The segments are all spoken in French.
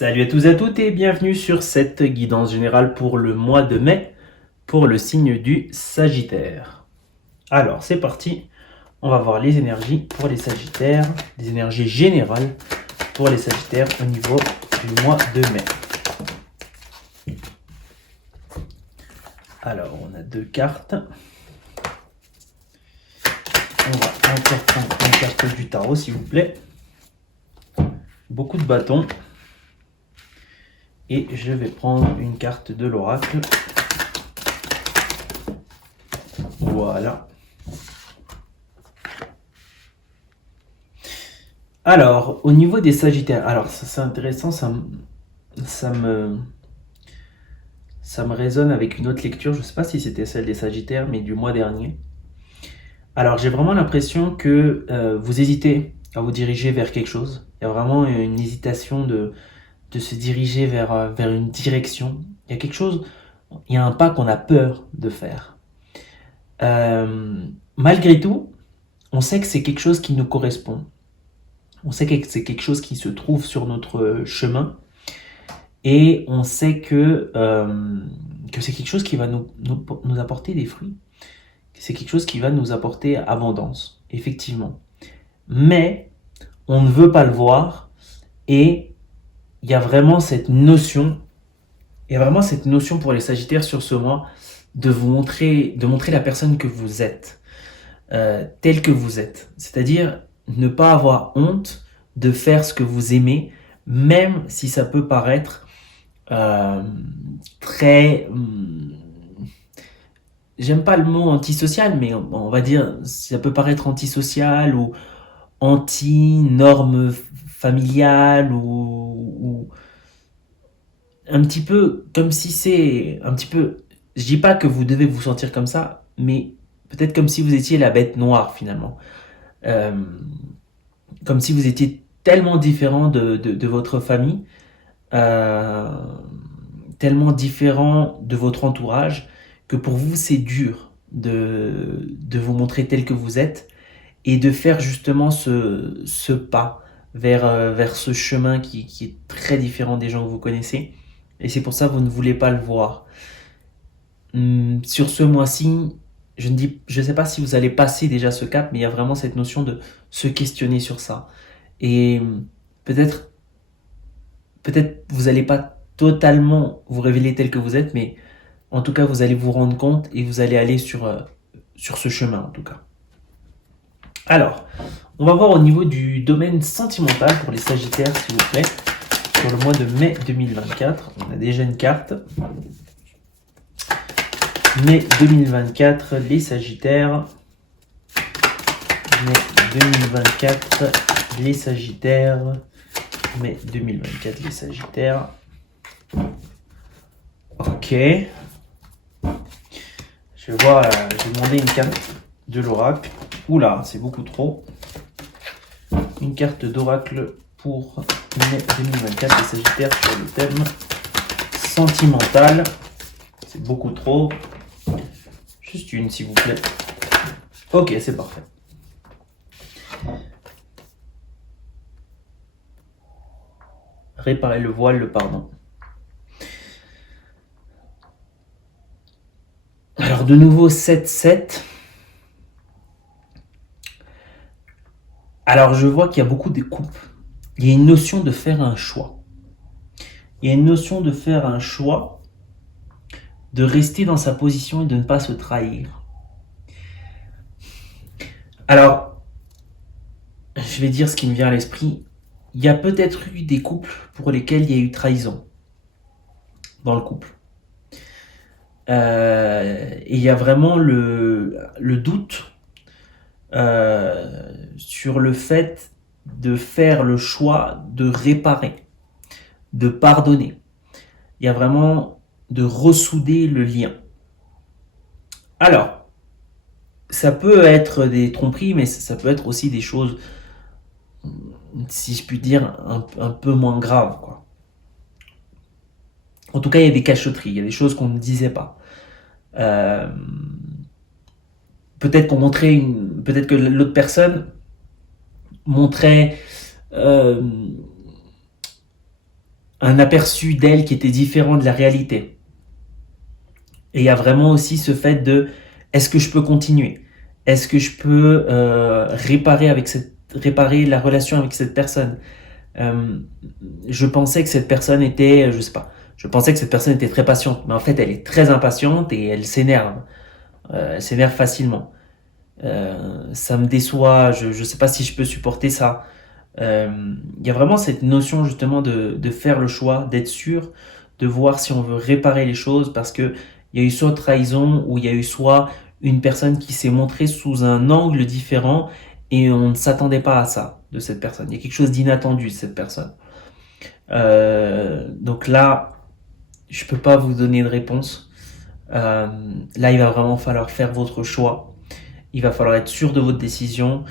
Salut à tous et à toutes et bienvenue sur cette guidance générale pour le mois de mai pour le signe du Sagittaire. Alors c'est parti, on va voir les énergies pour les Sagittaires, les énergies générales pour les Sagittaires au niveau du mois de mai. Alors on a deux cartes. On va encore prendre une carte du tarot s'il vous plaît. Beaucoup de bâtons. Et je vais prendre une carte de l'oracle. Voilà. Alors, au niveau des Sagittaires, alors ça c'est intéressant, ça me résonne avec une autre lecture, je ne sais pas si c'était celle des Sagittaires, mais du mois dernier. Alors j'ai vraiment l'impression que vous hésitez à vous diriger vers quelque chose. Il y a vraiment une hésitation de se diriger vers une direction. Il y a quelque chose, il y a un pas qu'on a peur de faire. Malgré tout, on sait que c'est quelque chose qui nous correspond. On sait que c'est quelque chose qui se trouve sur notre chemin. Et on sait que c'est quelque chose qui va nous apporter des fruits. C'est quelque chose qui va nous apporter abondance, effectivement. Mais on ne veut pas le voir et il y a vraiment cette notion, pour les Sagittaires sur ce mois de montrer la personne que vous êtes, telle que vous êtes. C'est-à-dire ne pas avoir honte de faire ce que vous aimez, même si ça peut paraître très... j'aime pas le mot antisocial, mais on va dire ça peut paraître antisocial ou anti-normes familiales ou un petit peu comme si c'est un petit peu... Je dis pas que vous devez vous sentir comme ça, mais peut-être comme si vous étiez la bête noire finalement. Euh, Comme si vous étiez tellement différent de votre famille, euh, tellement différent de votre entourage, que pour vous c'est dur de vous montrer tel que vous êtes et de faire justement ce pas vers ce chemin qui est très différent des gens que vous connaissez. Et c'est pour ça que vous ne voulez pas le voir. Sur ce mois-ci, je ne sais pas si vous allez passer déjà ce cap, mais il y a vraiment cette notion de se questionner sur ça. Et peut-être, peut-être vous n'allez pas totalement vous révéler tel que vous êtes, mais en tout cas, vous allez vous rendre compte et vous allez aller sur ce chemin, en tout cas. Alors, on va voir au niveau du domaine sentimental pour les Sagittaires, s'il vous plaît, pour le mois de mai 2024. On a déjà une carte. Mai 2024, les Sagittaires. Mai 2024, les Sagittaires. Mai 2024, les Sagittaires. Ok. Je vais voir, je vais demander une carte de l'oracle. Oula, c'est beaucoup trop. Une carte d'oracle pour mai 2024, les Sagittaires sur le thème sentimental. C'est beaucoup trop. Juste une, s'il vous plaît. Ok, c'est parfait. Réparer le voile, le pardon. Alors de nouveau 7-7. Alors je vois qu'il y a beaucoup de coupes. Il y a une notion de faire un choix. Il y a une notion de faire un choix, de rester dans sa position et de ne pas se trahir. Alors, je vais dire ce qui me vient à l'esprit. Il y a peut-être eu des couples pour lesquels il y a eu trahison dans le couple. Et il y a vraiment le doute sur le fait de faire le choix de réparer, de pardonner. Il y a vraiment de ressouder le lien. Alors, ça peut être des tromperies, mais ça peut être aussi des choses, si je puis dire, un peu moins graves, quoi. En tout cas, il y a des cachotteries, il y a des choses qu'on ne disait pas. Euh, peut-être peut-être que l'autre personne montrait un aperçu d'elle qui était différent de la réalité. Et il y a vraiment aussi ce fait de est-ce que je peux continuer? Est-ce que je peux réparer la relation avec cette personne? Euh, je pensais que cette personne était, je sais pas, je pensais que cette personne était très patiente, mais en fait elle est très impatiente et elle s'énerve. Elle s'énerve facilement. Ça me déçoit, je sais pas si je peux supporter ça. Il y a vraiment cette notion justement de faire le choix, d'être sûr, de voir si on veut réparer les choses parce que il y a eu soit trahison ou il y a eu soit une personne qui s'est montrée sous un angle différent et on ne s'attendait pas à ça de cette personne. Il y a quelque chose d'inattendu de cette personne. Donc là, je peux pas vous donner de réponse. Euh, Là, il va vraiment falloir faire votre choix. Il va falloir être sûr de votre décision.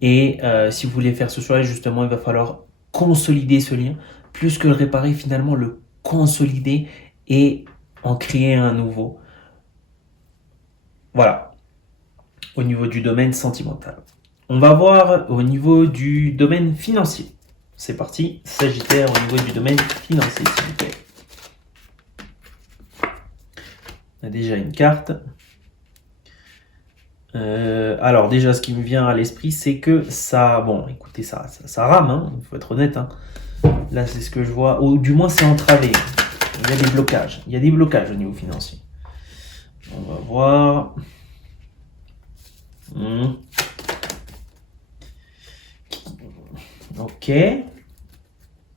Et si vous voulez faire ce choix, justement, il va falloir consolider ce lien. Plus que le réparer, finalement, le consolider et en créer un nouveau. Voilà, au niveau du domaine sentimental. On va voir au niveau du domaine financier. C'est parti, Sagittaire au niveau du domaine financier, s'il vous plaît. On a déjà une carte. Alors déjà, ce qui me vient à l'esprit, c'est que ça... Bon, écoutez, ça rame, hein, il faut être honnête. Hein. Là, c'est ce que je vois. Ou du moins, c'est entravé. Il y a des blocages. Il y a des blocages au niveau financier. On va voir. Ok.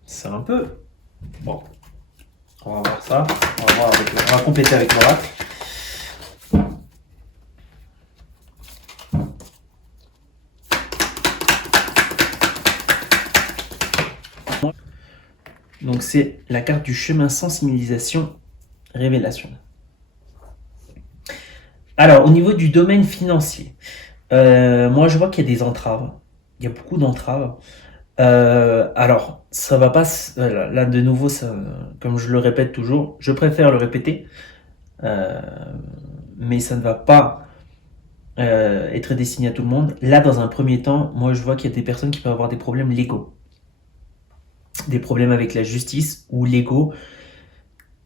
C'est un peu... Bon. On va voir ça. On va compléter avec l'oracle. Donc c'est la carte du chemin sensibilisation révélation. Alors au niveau du domaine financier, moi je vois qu'il y a des entraves. Il y a beaucoup d'entraves. Alors ça va pas. Là de nouveau, ça, comme je le répète toujours, je préfère le répéter, mais ça ne va pas être destiné à tout le monde. Là dans un premier temps, moi je vois qu'il y a des personnes qui peuvent avoir des problèmes légaux. Des problèmes avec la justice ou légaux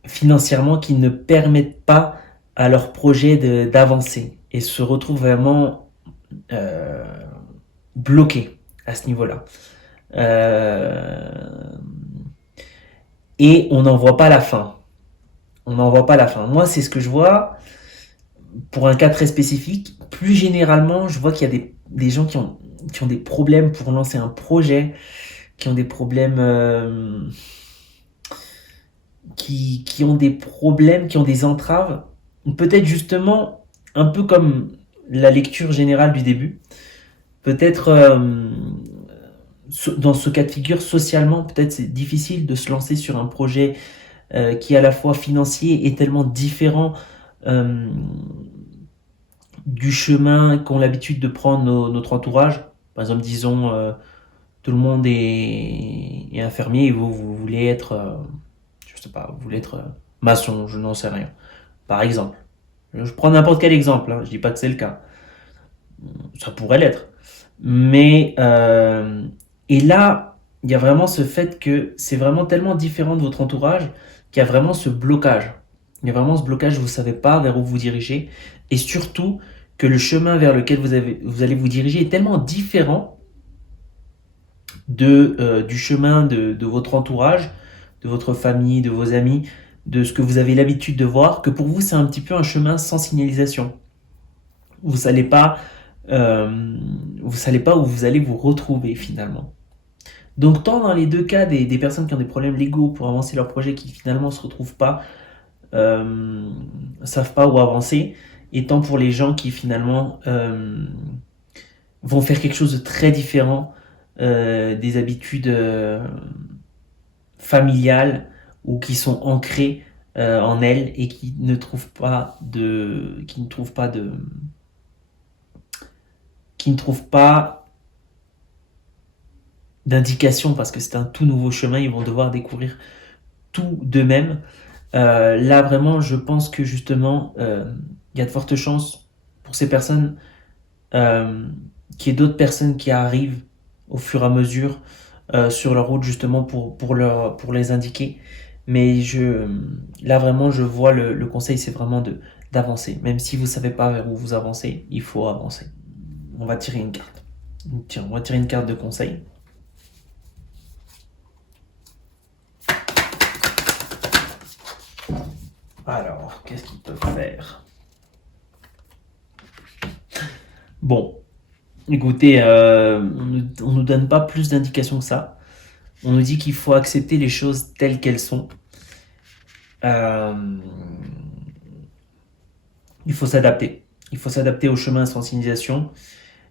financièrement qui ne permettent pas à leur projet d'avancer et se retrouvent vraiment euh, bloqués à ce niveau-là. Et on n'en voit pas la fin. On n'en voit pas la fin. Moi, c'est ce que je vois pour un cas très spécifique. Plus généralement, je vois qu'il y a des gens qui ont des problèmes pour lancer un projet, qui ont des problèmes qui ont des problèmes, qui ont des entraves, peut-être justement un peu comme la lecture générale du début, peut-être dans ce cas de figure socialement, peut-être c'est difficile de se lancer sur un projet qui est à la fois financier et tellement différent euh, du chemin qu'ont l'habitude de prendre notre entourage. Par exemple, disons, tout le monde est infirmier et vous voulez être je sais pas, vous voulez être maçon, je n'en sais rien. Par exemple. Je prends n'importe quel exemple, hein, je dis pas que c'est le cas. Ça pourrait l'être. Mais, et là, il y a vraiment ce fait que c'est vraiment tellement différent de votre entourage qu'il y a vraiment ce blocage. Il y a vraiment ce blocage, vous ne savez pas vers où vous dirigez. Et surtout, que le chemin vers lequel vous allez vous diriger est tellement différent du chemin de votre entourage, de votre famille, de vos amis, de ce que vous avez l'habitude de voir, que pour vous c'est un petit peu un chemin sans signalisation. Vous savez pas, vous savez pas où vous allez vous retrouver finalement. Donc tant dans les deux cas des personnes qui ont des problèmes légaux pour avancer leur projet qui finalement se retrouvent pas, savent pas où avancer, et tant pour les gens qui finalement vont faire quelque chose de très différent des habitudes familiales ou qui sont ancrées en elles et qui ne trouvent pas d'indication parce que c'est un tout nouveau chemin, ils vont devoir découvrir tout d'eux-mêmes. Là vraiment, je pense que justement, il y a de fortes chances pour ces personnes qu'il y ait d'autres personnes qui arrivent au fur et à mesure sur leur route justement pour les indiquer. Mais là vraiment, je vois le conseil, c'est vraiment d'avancer. Même si vous savez pas vers où vous avancez, il faut avancer. On va tirer une carte. Tiens, on va tirer une carte de conseil. Alors, qu'est-ce qu'ils peuvent faire? Bon, écoutez, on nous donne pas plus d'indications que ça. On nous dit qu'il faut accepter les choses telles qu'elles sont. Euh, il faut s'adapter. Il faut s'adapter au chemin de sensibilisation.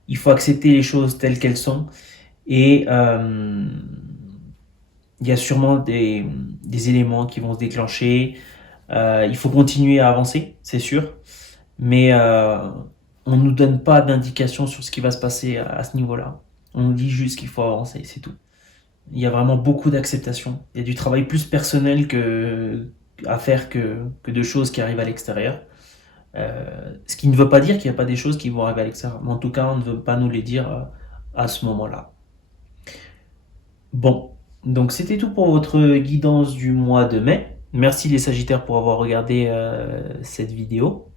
Il faut accepter les choses telles qu'elles sont. Et il y a sûrement des éléments qui vont se déclencher. Il faut continuer à avancer, c'est sûr. Mais on ne nous donne pas d'indication sur ce qui va se passer à ce niveau-là. On nous dit juste qu'il faut avancer, c'est tout. Il y a vraiment beaucoup d'acceptation. Il y a du travail plus personnel à faire que de choses qui arrivent à l'extérieur. Ce qui ne veut pas dire qu'il n'y a pas des choses qui vont arriver à l'extérieur. Mais en tout cas, on ne veut pas nous les dire à ce moment-là. Bon, donc c'était tout pour votre guidance du mois de mai. Merci les Sagittaires pour avoir regardé cette vidéo.